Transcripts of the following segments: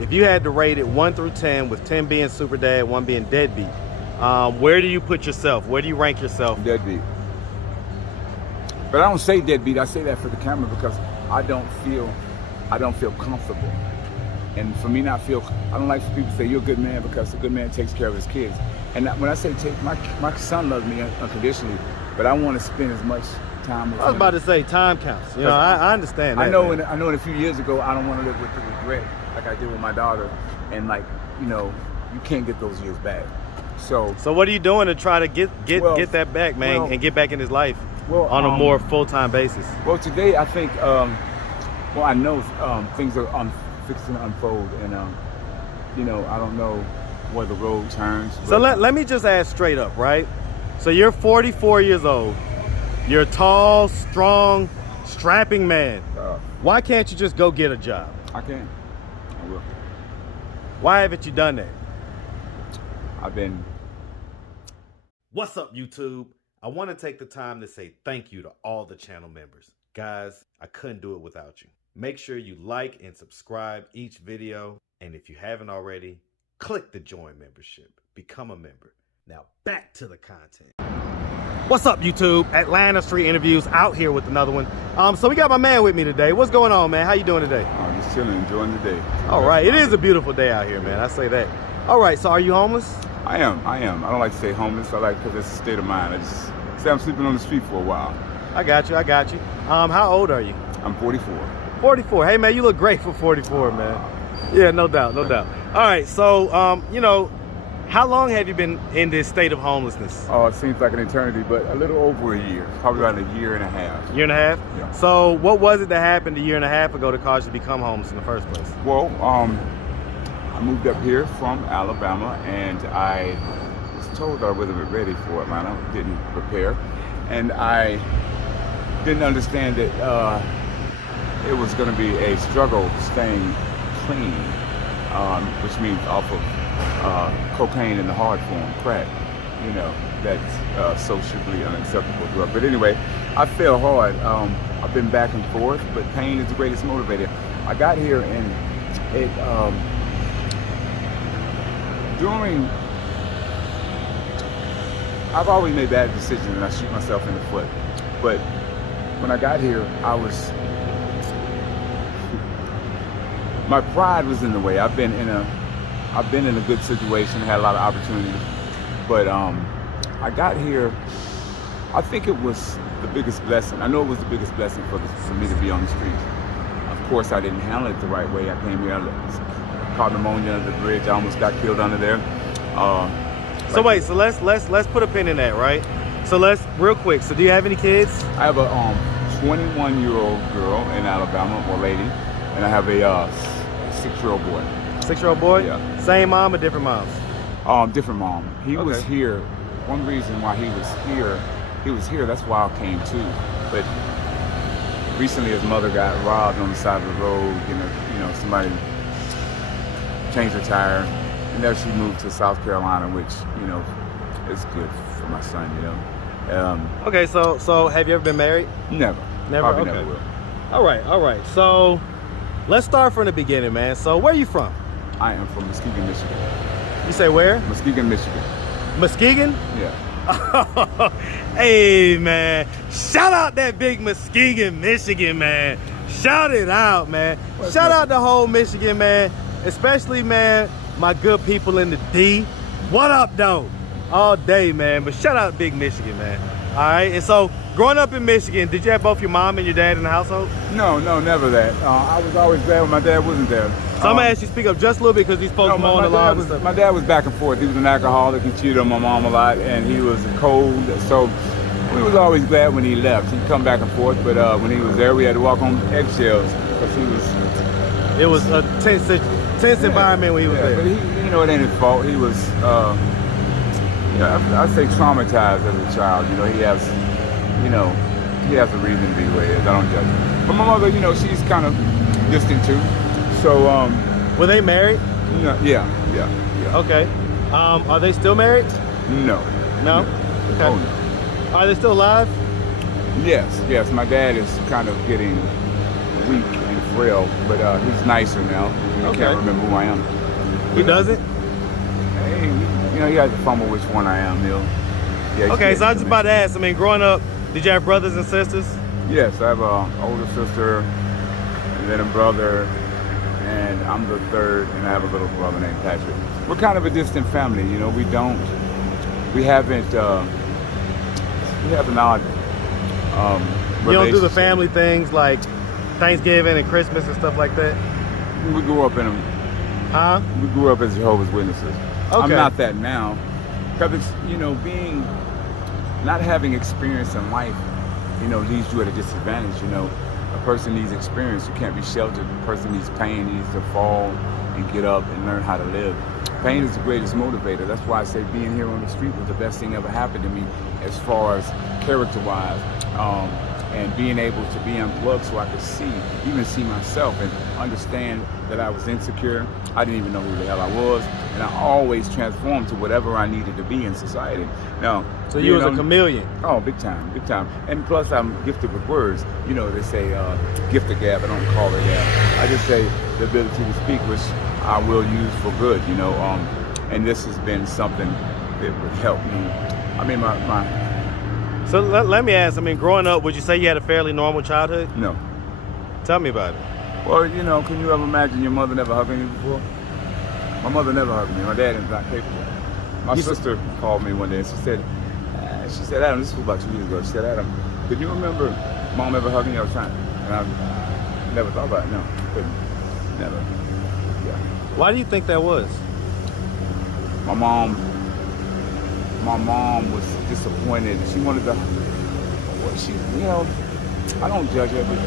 if you had to rate it 1 through 10, with 10 being super dad, 1 being deadbeat, where do you put yourself? Where do you rank yourself? Deadbeat. But I don't say deadbeat. I say that for the camera because I don't feel comfortable. And for me not feel, I don't like for people to say you're a good man because a good man takes care of his kids. And when I say take, my son loves me unconditionally, but I want to spend as much time with him. I was about to say time counts. You know, I understand that. I know in a few years ago, I don't want to live with the regret like I did with my daughter. And like, you know, you can't get those years back. So what are you doing to try to get that back, man, and get back in his life on a more full-time basis? Well, today I think, I know things are fixing to unfold, and you know, I don't know where the road turns. So let me just ask straight up, right? So you're 44 years old. You're a tall, strong, strapping man. Why can't you just go get a job? I can. I will. Why haven't you done that? I've been... What's up, YouTube? I want to take the time to say thank you to all the channel members. Guys, I couldn't do it without you. Make sure you like and subscribe each video. And if you haven't already, click the join membership. Become a member. Now back to the content. What's up, YouTube? Atlanta Street Interviews out here with another one. So we got my man with me today. What's going on, man? How you doing today? I'm just chilling, enjoying the day. All right. It is a beautiful day out here, man. I say that. All right. So are you homeless? I am. I don't like to say homeless. I like, because it's a state of mind. I just say I'm sleeping on the street for a while. I got you. How old are you? I'm 44. 44. Hey, man, you look great for 44, man. Yeah, no doubt. All right. So, you know, how long have you been in this state of homelessness? Oh, it seems like an eternity, but a little over a year. Probably about a year and a half. Year and a half? Yeah. So what was it that happened a year and a half ago to cause you to become homeless in the first place? Well, I moved up here from Alabama, and I was told I wasn't ready for Atlanta. Didn't prepare, and I didn't understand that it was going to be a struggle staying clean, which means off of cocaine in the hard form, crack. You know, that's socially unacceptable drug. But anyway, I fell hard. I've been back and forth, but pain is the greatest motivator. I got here and it. I've always made bad decisions and I shoot myself in the foot. But when I got here, my pride was in the way. I've been in a good situation, had a lot of opportunities. But I got here, I think it was the biggest blessing. I know it was the biggest blessing for me to be on the street. Of course, I didn't handle it the right way. I came here, caught pneumonia under the bridge. I almost got killed under there. So wait, so let's put a pin in that, right? So real quick. So do you have any kids? I have a 21-year-old girl in Alabama, or lady, and I have a 6-year-old boy. 6-year-old boy? Yeah. Same mom or different moms? Different mom. He was here. One reason why he was here. That's why I came too. But recently, his mother got robbed on the side of the road. You know, somebody changed her tire, and there she moved to South Carolina, which, you know, is good for my son, you know. Okay, so have you ever been married? Never. Probably okay. never will. All right. So let's start from the beginning, man. So where are you from? I am from Muskegon, Michigan. You say where? Muskegon, Michigan. Muskegon? Yeah. Hey, man. Shout out that big Muskegon, Michigan, man. Shout it out, man. Shout out the whole Michigan, man. Especially, man, my good people in the D. What up, though? All day, man. But shout out big Michigan, man. All right. And so, growing up in Michigan, did you have both your mom and your dad in the household? No, never that. I was always there when my dad wasn't there. So I'm gonna ask you to speak up just a little bit because these folks mowing the lawn and stuff. My dad was back and forth. He was an alcoholic. He cheated on my mom a lot, and he was cold. So we was always glad when he left. He'd come back and forth, but when he was there, we had to walk on eggshells because he was. It was a tense environment when he was there. But he, you know, it ain't his fault. He was, I'd say traumatized as a child. You know, he has a reason to be the way he is. I don't judge him. But my mother, you know, she's kind of distant too. So, were they married? No, yeah. Okay. Are they still married? No. No? Okay. Oh, no. Are they still alive? Yes. My dad is kind of getting weak and frail, but he's nicer now. He can't remember who I am. He doesn't? Hey, he has to fumble which one I am, Yeah, okay, so I was just about to ask, I mean, growing up, did you have brothers and sisters? Yes, I have an older sister, and then a brother, and I'm the third, and I have a little brother named Patrick. We're kind of a distant family, we haven't an odd you don't do the family things like Thanksgiving and Christmas and stuff like that? We grew up in them. Huh? We grew up as Jehovah's Witnesses. Okay. I'm not that now, because it's, not having experience in life, leaves you at a disadvantage. A person needs experience. You can't be sheltered. A person needs pain. He needs to fall and get up and learn how to live. Pain is the greatest motivator. That's why I say being here on the street was the best thing ever happened to me, as far as character-wise, and being able to be unplugged so I could even see myself and understand that I was insecure. I didn't even know who the hell I was, and I always transformed to whatever I needed to be in society. Now, so you was a chameleon? Oh, big time. And plus, I'm gifted with words. They say gift of gab. I don't call it that. I just say the ability to speak, which I will use for good. And this has been something that would help me. I mean, So let me ask, growing up, would you say you had a fairly normal childhood? No. Tell me about it. Well, can you ever imagine your mother never hugging you before? My mother never hugged me. My dad is not capable. My sister called me one day and she said, Adam, this was about 2 years ago. She said, Adam, did you remember Mom ever hugging you all the time? And I never thought about it. No, couldn't. Never. Yeah. Why do you think that was? My mom was disappointed. She wanted to, I don't judge her, but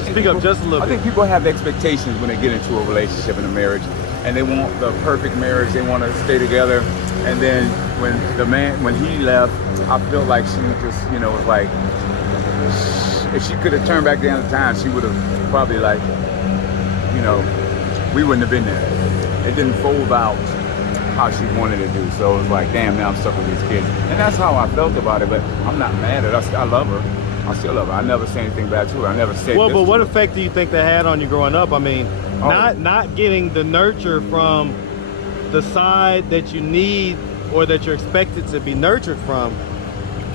Speak up just a little bit. I think people have expectations when they get into a relationship and a marriage, and they want the perfect marriage. They want to stay together, and then when he left, I felt like she just, was like, if she could have turned back down the time, she would have probably we wouldn't have been there. It didn't fold out how she wanted to do. So it was like, damn, now I'm stuck with these kids. And that's how I felt about it, but I'm not mad at her. I love her. I still love her. I never say anything bad to her. I never said well, this but to what her. effect do you think that had on you growing up? Not getting the nurture from the side that you need or that you're expected to be nurtured from,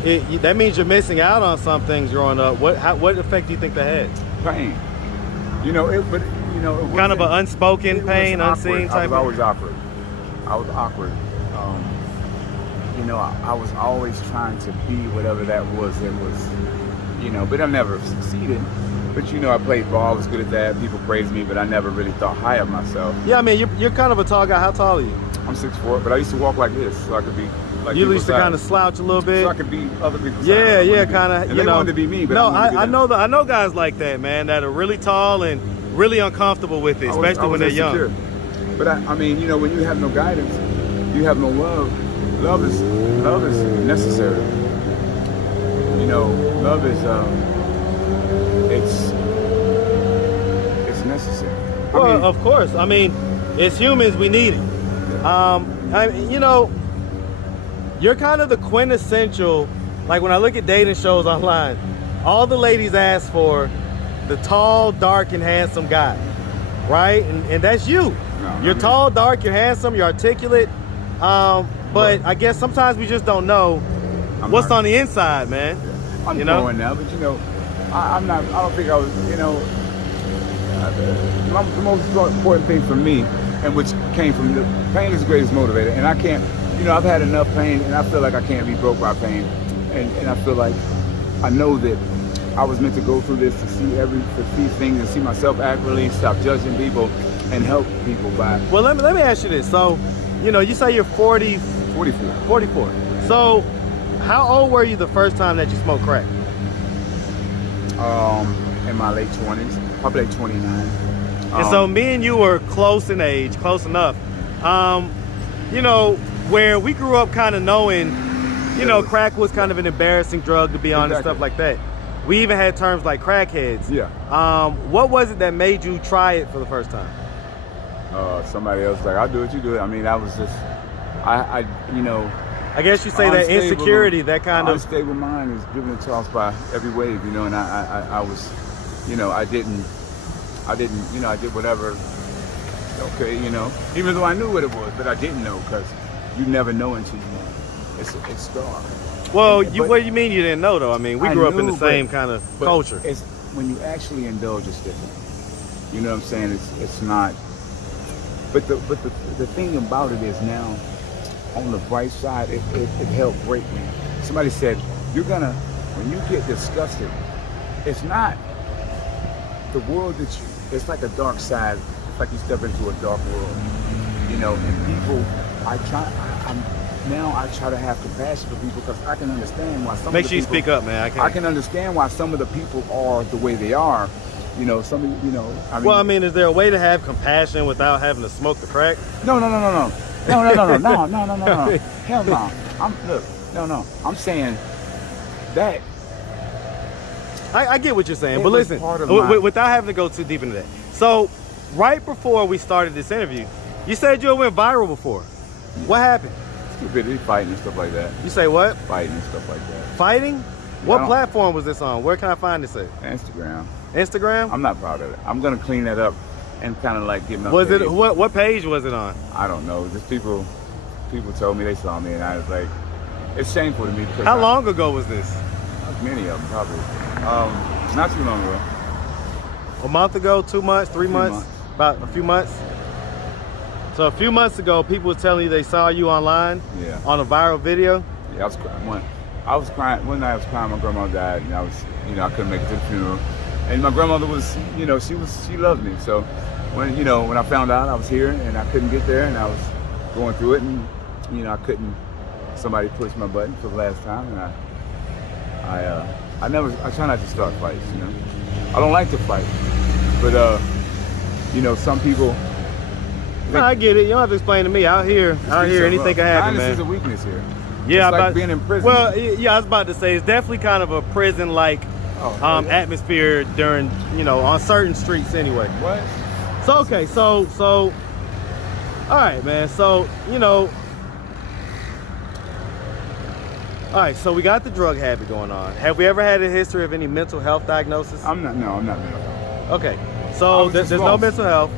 that means you're missing out on some things growing up. What effect do you think that had? Pain. It kind of an unspoken pain, unseen type. I was always awkward. I was always trying to be whatever that was. But I never succeeded. But I played ball, I was good at that. People praised me, but I never really thought high of myself. Yeah, you're kind of a tall guy. How tall are you? I'm 6'4", but I used to walk like this, so I could be like. You used to kind of slouch a little bit, so I could be other people's. Yeah, kind of. They wanted to be me, but no, I know guys like that, man, that are really tall and really uncomfortable with it, especially when they're young. But when you have no guidance, you have no love. Love is necessary. Love is it's necessary. Well, of course. As humans, we need it. You're kind of the quintessential. Like when I look at dating shows online, all the ladies ask for the tall, dark, and handsome guy, right? And that's you. You're tall, dark, you're handsome, you're articulate. But I guess sometimes we just don't know what's on the inside, man. I'm growing now, but I'm not. I don't think I was. The most important thing for me, and which came from the pain, is the greatest motivator. And I can't. I've had enough pain, and I feel like I can't be broke by pain. And I feel like I know that I was meant to go through this to see things and see myself accurately, stop judging people, and help people by. Well, let me ask you this. So, you say you're 44. So, how old were you the first time that you smoked crack? In my late 20s, probably like 29. And so me and you were close in age, close enough. Where we grew up kind of knowing, crack was kind of an embarrassing drug, to be honest, stuff like that. We even had terms like crackheads. Yeah. What was it that made you try it for the first time? Somebody else was like, I'll do it, you do it. I was just, I guess you say that insecurity, that kind of unstable mind is driven and tossed by every wave, and I was, I didn't I didn't, I did whatever. Okay, even though I knew what it was, but I didn't know, because you never know until it's dark. Well, what do you mean you didn't know though? I mean, we grew up in the same kind of culture. It's when you actually indulge, it's different. You know what I'm saying? It's not. But the thing about it is, now, on the bright side, it helped break me. Somebody said, when you get disgusted, it's not the world it's like a dark side. It's like you step into a dark world, and people, I try to have compassion for people, because I can understand why some of the people... Make sure you speak up, man. I can understand why some of the people are the way they are. Some of Well, I mean, is there a way to have compassion without having to smoke the crack? No. No. Hell no. I'm saying that... I get what you're saying, but listen, without having to go too deep into that. So, right before we started this interview, you said you went viral before. What happened? Stupidity, fighting and stuff like that. You say what? Fighting and stuff like that. Fighting? What platform was this on? Where can I find this at? Instagram. Instagram? I'm not proud of it. I'm gonna clean that up and kind of like get my... Was it what page was it on? I don't know. Just people told me they saw me, and I was like, it's shameful to me. How long ago was this? Many of them, probably. Not too long ago. A month ago, 2 months, 3 months? About a few months? So a few months ago, people were telling you they saw you online on a viral video? Yeah, I was crying. One night I was crying, my grandma died, and I couldn't make it to the funeral. And my grandmother was, she loved me. So when I found out I was here and I couldn't get there, and I was going through it, and I couldn't, somebody pushed my button for the last time, and I try not to start fights, I don't like to fight, but some people... No, I get it. You don't have to explain to me. Out here, anything can happen, man. This is a weakness here. Yeah, it's like being in prison. Well, yeah, I was about to say, it's definitely kind of a prison-like atmosphere during, on certain streets anyway. What? So, okay, so, all right, man. So, all right, so we got the drug habit going on. Have we ever had a history of any mental health diagnosis? I'm not mental health. Okay, so there's no mental health.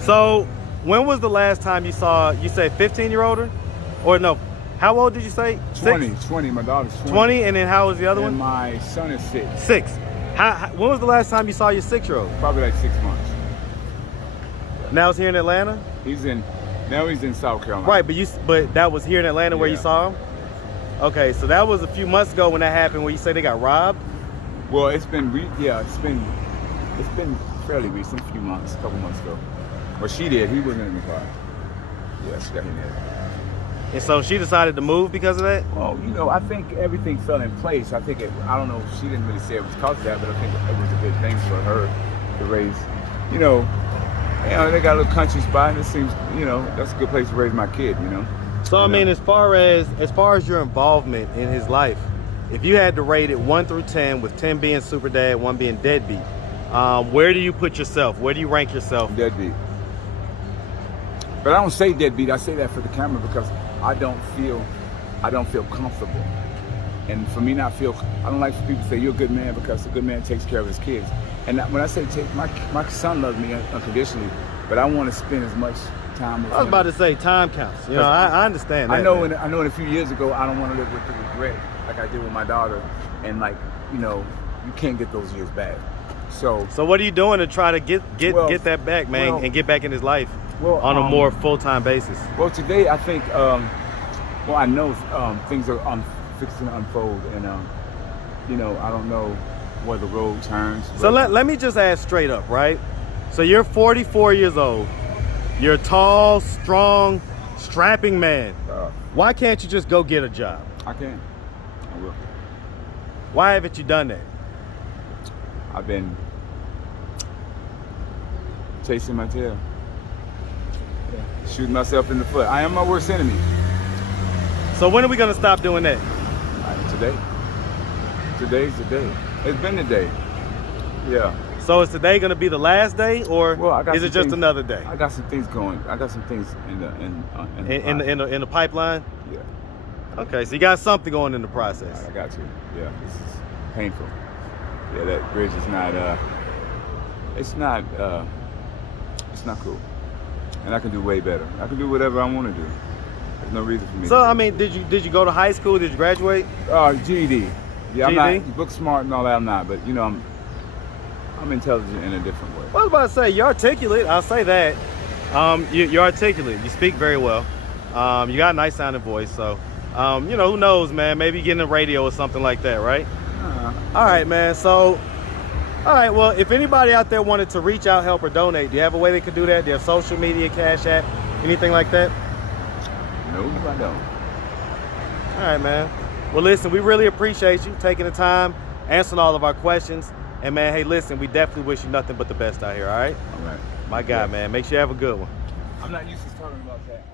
So, when was the last time you said 15-year-older? Or no, how old did you say? 20, my daughter's 20. 20, and then how was the other one? And my son is 6. 6. When was the last time you saw your 6-year-old? Probably like 6 months. Now it's here in Atlanta? Now he's in South Carolina. Right, but that was here in Atlanta where you saw him? Okay, so that was a few months ago when that happened, where you say they got robbed? Well, it's been fairly recent, a couple months ago. Well, she did. He wasn't in the car. Yeah, she got hit in there. And so she decided to move because of that? Well, I think everything fell in place. I don't know, she didn't really say it was because of that, but I think it was a good thing for her to raise, they got a little country spot, and it seems, that's a good place to raise my kid, So, I mean, as far as your involvement in his life, if you had to rate it 1 through 10, with 10 being super dad, 1 being deadbeat, where do you put yourself? Where do you rank yourself? Deadbeat. But I don't say deadbeat. I say that for the camera because I don't feel comfortable. And for me I don't like for people to say you're a good man, because a good man takes care of his kids. And when I say my son loves me unconditionally, but I want to spend as much time with him. I was about to say time counts. I understand that. I know in a few years ago, I don't want to live with the regret like I did with my daughter. And you can't get those years back. So what are you doing to try to get that back, man, and get back in his life on a more full-time basis? Well, today I think, I know things are fixing to unfold, and I don't know where the road turns. So let me just ask straight up, right? So you're 44 years old. You're a tall, strong, strapping man. Why can't you just go get a job? I can. I will. Why haven't you done that? I've been chasing my tail. Shooting myself in the foot. I am my worst enemy. So when are we going to stop doing that? Today. Today's the day. It's been the day. Yeah. So is today going to be the last day, or is it just another day? I got some things going. I got some things in the pipeline. Yeah. Okay, so you got something going in the process. I got to. Yeah. This is painful. Yeah, that bridge is not. it's not cool. And I can do way better. I can do whatever I want to do. There's no reason for me. So I mean, did you go to high school? Did you graduate? GED. Yeah, GED? I'm not book smart and all that. I'm not, but you know, I'm intelligent in a different way. Well, I was about to say you're articulate. I'll say that. You're articulate. You speak very well. You got a nice sounding voice. So, you know, who knows, man? Maybe getting a radio or something like that, right? All right, man. So, all right. Well, if anybody out there wanted to reach out, help, or donate, do you have a way they could do that? Do you have social media, Cash App, anything like that? No, I don't. All right, man. Well, listen, we really appreciate you taking the time, answering all of our questions. And, man, hey, listen, we definitely wish you nothing but the best out here, all right? All right. My guy, man. Make sure you have a good one. I'm not used to talking about that.